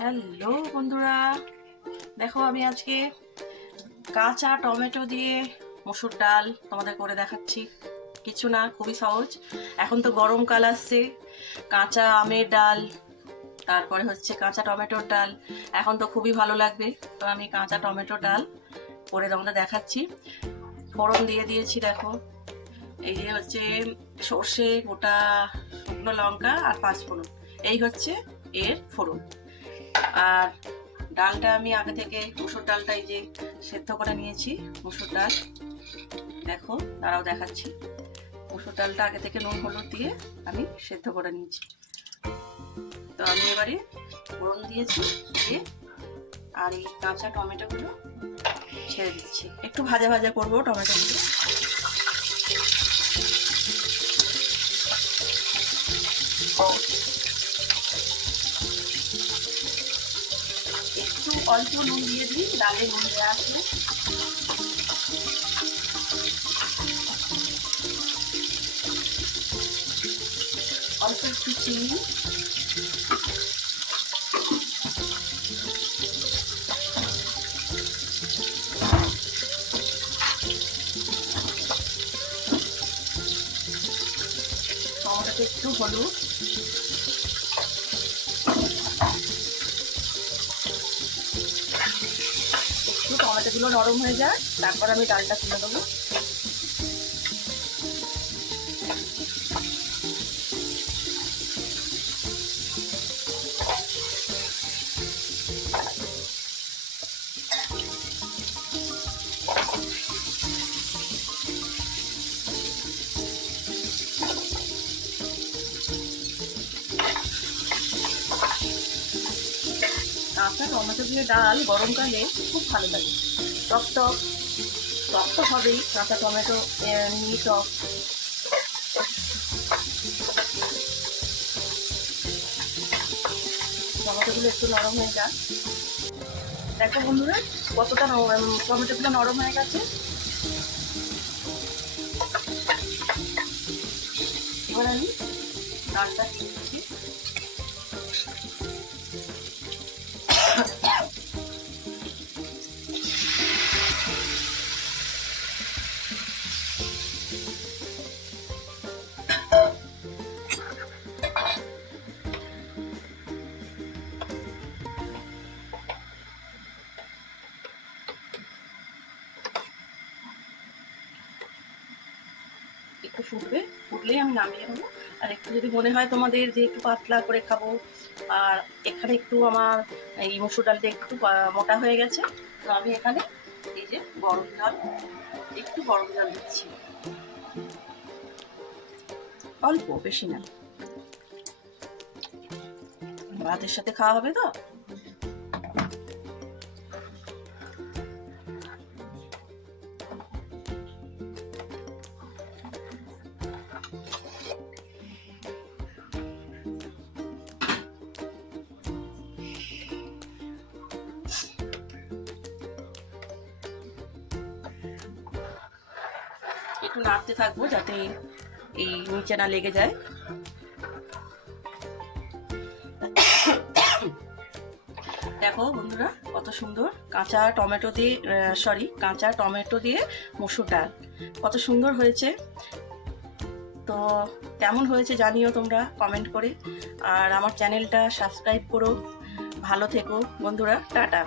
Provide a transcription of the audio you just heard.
Hello বন্ধুরা, দেখো আমি আজকে কাঁচা টমেটো দিয়ে মসুর ডাল তোমাদের করে দেখাচ্ছি। কিছু না, খুবই সহজ। এখন তো গরমকাল আসছে, কাঁচা আমের ডাল, তারপরে হচ্ছে কাঁচা টমেটোর ডাল, এখন তো খুবই ভালো লাগবে। তো আমি কাঁচা টমেটো ডাল করে তোমাদের দেখাচ্ছি। ফোড়ন দিয়ে দিয়েছি, দেখো এই যে হচ্ছে সর্ষে, গোটা শুকনো লঙ্কা আর পাঁচফোড়ন, এই হচ্ছে এর ফোড়ন। আর ডালটা আমি আগে থেকে মুসুর ডালটা এই যে সেদ্ধ করে নিয়েছি। মুসুর ডাল দেখো, তারাও দেখাচ্ছি। মুসুর ডালটা আগে থেকে নুন হলুদ দিয়ে আমি সেদ্ধ করে নিয়েছি। তো আমি এবারে ফোড়ন দিয়েছি দিয়ে আর এই কাঁচা টমেটোগুলো ছেড়ে দিচ্ছি। একটু ভাজা ভাজা করবো টমেটোগুলো। একটু অল্প নুন দিয়ে দিই, ডালে নুন দেওয়া আছে। অল্প একটু চিনি, টমেটোতে একটু হলুদ, একটু টমেটোগুলো নরম হয়ে যায়, তারপর আমি ডালটা তুলে দেবো। কাঁচা টমেটো দিয়ে ডাল গরমকালে খুব ভালো লাগে। টক টক টক তো হবেই, কাঁচা টমেটো এমনি টক। টমেটোগুলো একটু নরম হয়ে যায়। দেখো বন্ধুরা, কতটা টমেটোগুলো নরম হয়ে গেছে। এবার আমি ডালটা দিয়ে দিচ্ছি। একটু ফুটবে, ফুটলেই আমি নামিয়ে নেবো। আর একটু যদি মনে হয় তোমাদের যে একটু পাতলা করে খাবো, আর এখানে একটু আমার এই মসুর ডালটা একটু মোটা হয়ে গেছে, তো আমি এখানে এই যে গরম জল, একটু গরম জল দিচ্ছি, অল্প, বেশি না। ভাতের সাথে খাওয়া হবে তো। একটু নাড়তে থাকবো যাতে এই নিচে না লেগে যায়। দেখো বন্ধুরা, কত সুন্দর কাঁচা টমেটো দিয়ে মসুর ডাল কত সুন্দর হয়েছে। তো কেমন হয়েছে জানিও তোমরা কমেন্ট করে, আর আমার চ্যানেলটা সাবস্ক্রাইব করো। ভালো থেকো বন্ধুরা, টাটা।